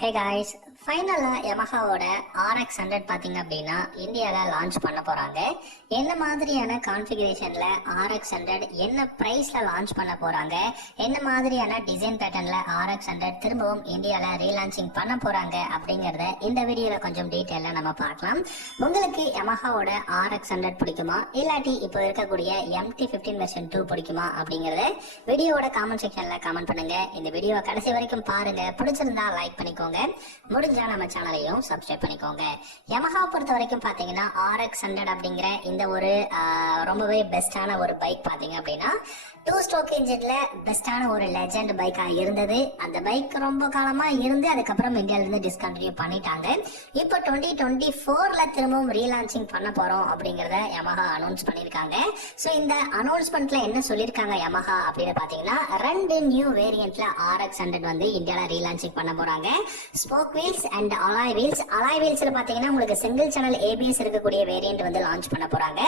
Hey guys, ஃபைனலாக யமஹாவோட RX100 பார்த்தீங்க அப்படின்னா இந்தியாவில் லான்ச் பண்ண போகிறாங்க. என்ன மாதிரியான கான்ஃபிகரேஷனில் RX100 என்ன ப்ரைஸில் லான்ச் பண்ண போகிறாங்க, என்ன மாதிரியான டிசைன் பேட்டர்னில் RX100 திரும்பவும் இந்தியாவில் ரீலான்ச்சிங் பண்ண போகிறாங்க அப்படிங்கிறத இந்த வீடியோவில் கொஞ்சம் டீட்டெயிலாக நம்ம பார்க்கலாம். உங்களுக்கு யமஹாவோட RX100 பிடிக்குமா, இல்லாட்டி இப்போ இருக்கக்கூடிய MT-15 வெர்ஷன் 2 பிடிக்குமா அப்படிங்கிறத வீடியோவோட காமெண்ட் செக்ஷனில் கமெண்ட் பண்ணுங்க. இந்த வீடியோவை கடைசி வரைக்கும் பாருங்க, பிடிச்சிருந்தா லைக் பண்ணிக்கோங்க, முடிஞ்சா நம்ம சேனலையும் சப்ஸ்கிரைப் பண்ணிக்கோங்க. யமஹா பொறுத்த வரைக்கும் பாத்தீங்கன்னா RX100 அப்படிங்கிற இந்த ஒரு ரொம்பவே பெஸ்டான ஒரு பைக் பாத்தீங்க அப்படின்னா 2 ஸ்ட்ரோக் இன்ஜின்ல பெஸ்டான ஒரு லெஜெண்ட் பைக்கா இருந்தது. அந்த பைக் ரொம்ப காலமா இருந்து அதுக்கப்புறம் இந்தியால இருந்து டிஸ்கண்டினியூ பண்ணிட்டாங்க. இப்போ 2024ல திரும்பவும் ரீலான்ச்சிங் பண்ண போறோம் அப்படிங்கறத யமஹா அனௌன்ஸ் பண்ணிருக்காங்க. சோ இந்த அனௌன்ஸ்மெண்ட்ல என்ன சொல்லிருக்காங்க யமஹா அப்படின்னு பாத்தீங்கன்னா 2 நியூ வேரியன்ட்ல RX100 வந்து இந்தியால ரீலான்ச்சிங் பண்ண போறாங்க. Spoke wheels and alloy wheels. Alloy வீல்ஸ்ல பாத்தீங்கன்னா உங்களுக்கு சிங்கிள் சேனல் ABS இருக்கக்கூடிய வேரியன்ட் வந்து லான்ச் பண்ண போறாங்க.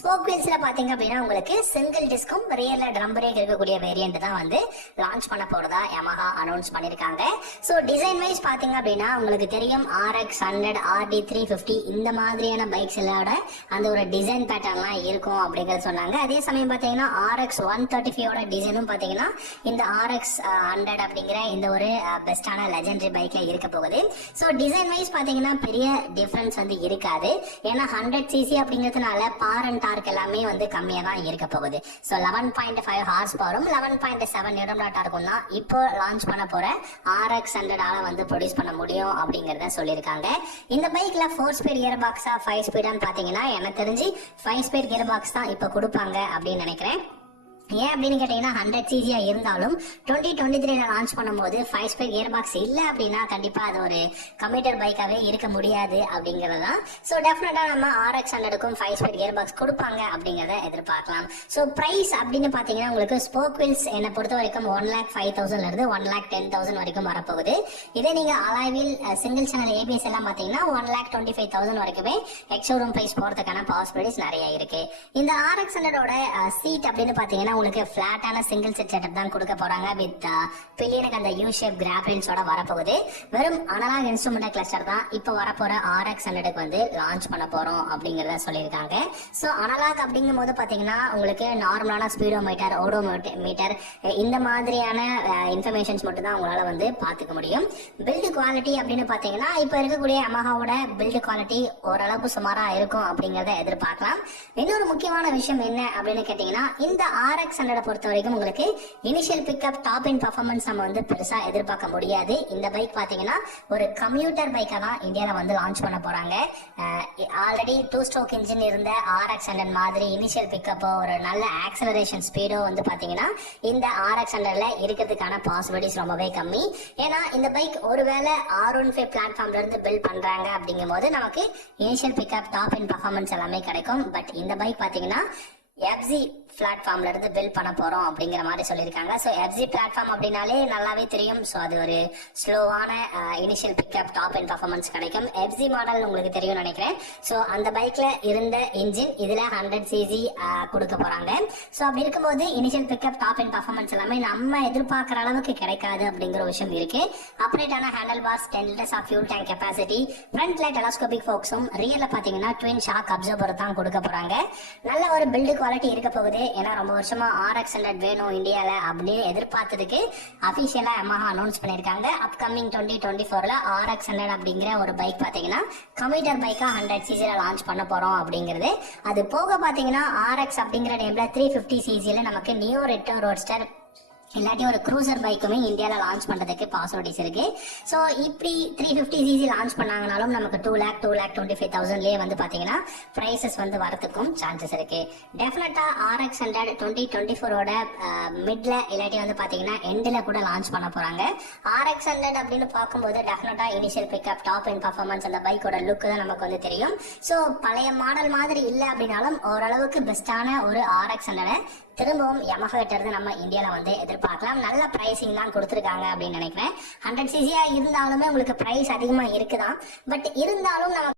ஸ்போக் வீல்ஸ்ல பாத்தீங்க அப்படின்னா உங்களுக்கு சிங்கிள் டிஸ்கும் ரியர்ல ட்ரம் பிரேக் இருக்கக்கூடிய வேரியன்ட் தான் வந்து லான்ச் பண்ண போறதா யமஹா அனௌன்ஸ் பண்ணிருக்காங்க. சோ டிசைன் வைஸ் பாத்தீங்க அப்படின்னா உங்களுக்கு தெரியும் RX100, RD350 இந்த மாதிரியான பைக்ஸ்லோட அந்த ஒரு டிசைன் பேட்டர்ன்லாம் இருக்கும் அப்படிங்கறது சொன்னாங்க. அதே சமயம் பாத்தீங்கன்னா RX135 டிசைனும் பாத்தீங்கன்னா இந்த RX100 அப்படிங்கிற இந்த ஒரு பெஸ்டான லெஜெண்டரி பைக்ல இருக்க போகுது. சோ டிசைன் வைஸ் பாத்தீங்கன்னா பெரிய டிஃபரன்ஸ் வந்து இருக்காது. ஏன்னா 100cc அப்படிங்கிறதுனால பார் அண்ட் டார்க் எல்லாமே வந்து கம்மியா தான் இருக்க போகுது. சோ 11.5 ஹார்ஸ் பவரும் 11.7 நியூட்டன் டார்க்கும் தான் இப்போ லான்ச் பண்ண போற RX100 வந்து ப்ரொடியூஸ் பண்ண முடியும் அப்படிங்கறத சொல்லியிருக்காங்க. இந்த பைக்ல 4 ஸ்பீட் கியர் பாக்ஸா 5 ஸ்பீடான்னு பாத்தீங்கன்னா எனக்கு தெரிஞ்சு 5 ஸ்பீட் கியர் பாக்ஸ் தான் இப்ப கொடுப்பாங்க அப்படின்னு நினைக்கிறேன். ஏன் அப்படின்னு கேட்டீங்கன்னா 100cc இருந்தாலும் 2023ல லான்ச் பண்ணும்போது 5 ஸ்பீட் கியர் பாக்ஸ் இல்ல அப்படின்னா கண்டிப்பா அது ஒரு கம்யூட்டர் பைக்காவே இருக்க முடியாது அப்படிங்கறதுதான். சோ டெஃபினட்டா நம்ம RX100க்கும் 5 ஸ்பீட் கியர் பாக்ஸ் கொடுப்பாங்க அப்படிங்கறத எதிர்பார்க்கலாம். சோ பிரைஸ் அப்படின்னு பாத்தீங்கன்னா உங்களுக்கு ஸ்போக் வீல்ஸ் என்ன பொறுத்த வரைக்கும் 1,05,000ல இருந்து 1,10,000 வரைக்கும் வரப்போகுது. இதே நீங்க alloy wheel single channel ABS எல்லாம் பாத்தீங்கன்னா 1,25,000 வரைக்குமே எக்ஸ்ஷோரூம் பிரைஸ் போறதுக்கான பாசிபிலிட்டிஸ் நிறைய இருக்கு. இந்த RX100ஓட சீட் அப்படின்னு பாத்தீங்கன்னா உங்களுக்கு பிளாட்டான சிங்கிள் செட் செட்டப் தான் கொடுக்க போறாங்க. வித் பில்லியனுக்கு அந்த யூ ஷேப் கிராபிள்ஸோட வரப்போகுது. வெறும் அனலாக் இன்ஸ்ட்ருமெண்ட் கிளஸ்டர் தான் இப்போ வரப்போற RX100க்கு வந்து லான்ச் பண்ண போறோம் அப்படிங்கறத சொல்லியிருக்காங்க. சோ அனலாக் அப்படிங்கும் போது பாத்தீங்கன்னா உங்களுக்கு நார்மலான ஸ்பீடோமீட்டர், ஓடோமீட்டர் இந்த மாதிரியான இன்ஃபர்மேஷன்ஸ் மட்டும் தான் உங்களால வந்து பாத்துக்க முடியும். பில்டு குவாலிட்டி அப்படின்னு பாத்தீங்கன்னா இப்ப இருக்கக்கூடிய யமஹாவோட பில்டு குவாலிட்டி ஓரளவுக்கு சுமாரா இருக்கும் அப்படிங்கறத எதிர்பார்க்கலாம். இன்னொரு முக்கியமான விஷயம் என்ன அப்படின்னு கேட்டீங்கன்னா இந்த RX100 பொறுத்த வரைக்கும் உங்களுக்கு இனிஷியல் பிக்கப் டாப் இன் பர்ஃபார்மன்ஸ் நம்ம வந்து பெருசா எதிர்பார்க்க முடியாது. இந்த பைக் பாத்தீங்கன்னா ஒரு கம்யூட்டர் பைக்கா தான் இந்தியால வந்து லான்ச் பண்ண போறாங்க. ஆல்ரெடி 2 ஸ்ட்ரோக் இன்ஜின் இருந்த RX100 மாதிரி இனிஷியல் பிக்கப் ஒரு நல்ல ஆக்சலரேஷன் ஸ்பீடோ வந்து பாத்தீங்கன்னா இந்த RX100ல இருக்கிறதுக்கான பாசிபிலிட்டிஸ் ரொம்பவே கம்மி. ஏன்னா இந்த பைக் ஒருவேளை R15 பிளாட்ஃபார்ம்ல இருந்து பில்ட் பண்றாங்க அப்படிங்கும் போது நமக்கு இனிஷியல் பிக்கப் டாப் இன் பர்ஃபார்மன்ஸ் எல்லாமே கிடைக்கும். பட் இந்த பைக் பாத்தீங்கன்னா FZ பிளாட்ஃபார்ம்ல இருந்து பில்ட் பண்ண போறோம் அப்படிங்கிற மாதிரி சொல்லியிருக்காங்க. ஸோ FZ பிளாட்ஃபார்ம் அப்படின்னாலே நல்லாவே தெரியும். ஸோ அது ஒரு ஸ்லோவான initial pickup top and performance கிடைக்கும். FZ மாடல் உங்களுக்கு தெரியும் நினைக்கிறேன். ஸோ அந்த பைக்ல இருந்த இன்ஜின் இதுல 100cc கொடுக்க போறாங்க. ஸோ அப்படி இருக்கும்போது initial pickup top and performance எல்லாமே நம்ம எதிர்பார்க்குற அளவுக்கு கிடைக்காது அப்படிங்கிற விஷயம் இருக்கு. அப்ரேட்டான handle bars, 10 liters of fuel tank capacity, ஃப்ரண்ட்ல டெலஸ்கோபிக் ஃபோக்ஸும் ரியல்ல பாத்தீங்கன்னா ட்வின் ஷாக் அப்சர்வர் தான் கொடுக்க போறாங்க. நல்ல ஒரு பில்டு குவாலிட்டி இருக்க போகுது. ஏன்னா ரொம்ப வருஷமா RX100 வேணும் இந்தியால அப்படின்னு எதிர்பார்த்ததுக்கு அபிஷியலா யமஹா அனௌன்ஸ் பண்ணிருக்காங்க. அப்கமிங் 2024ல RX100 அப்படிங்கிற ஒரு பைக் பாத்தீங்கன்னா கம்யூட்டர் பைக்கா 100cc லான்ச் பண்ண போறோம் அப்படிங்கிறது. அது போக பாத்தீங்கன்னா RX அப்படிங்கிற நேம்ல 350cc நமக்கு நியோ ரெட்ரோ ரோட்ஸ்டர் இல்லாட்டி ஒரு க்ரூசர் பைக்குமே இந்தியால லான்ச் பண்றதுக்கு பாசிபிலிட்டிஸ் இருக்கு. சோ இப்படி 350cc லான்ச் பண்ணாங்கனாலும் நமக்கு 2,25,000 வந்து பாத்தீங்கன்னா பிரைசஸ் வந்து வரதுக்கும் சான்சஸ் இருக்கு. டெஃபினட்டா RX100 2024ஓட மிட்ல இல்லாட்டி வந்து பாத்தீங்கன்னா எண்ட்ல கூட லான்ச் பண்ண போறாங்க. RX100 அப்படின்னு பார்க்கும்போது definitely initial pickup top and performance அந்த பைக்கோட லுக் தான் நமக்கு வந்து தெரியும். சோ பழைய மாடல் மாதிரி இல்ல அப்படின்னாலும் ஓரளவுக்கு பெஸ்டான ஒரு RX100 திரும்பவும் யமஹா கிட்ட இருந்து நம்ம இந்தியால வந்து எதிர்பார்க்கலாம். நல்ல பிரைசிங் தான் கொடுத்திருக்காங்க அப்படின்னு நினைக்கிறேன். 100cc இருந்தாலுமே உங்களுக்கு பிரைஸ் அதிகமா இருக்குதான். பட் இருந்தாலும் நம்ம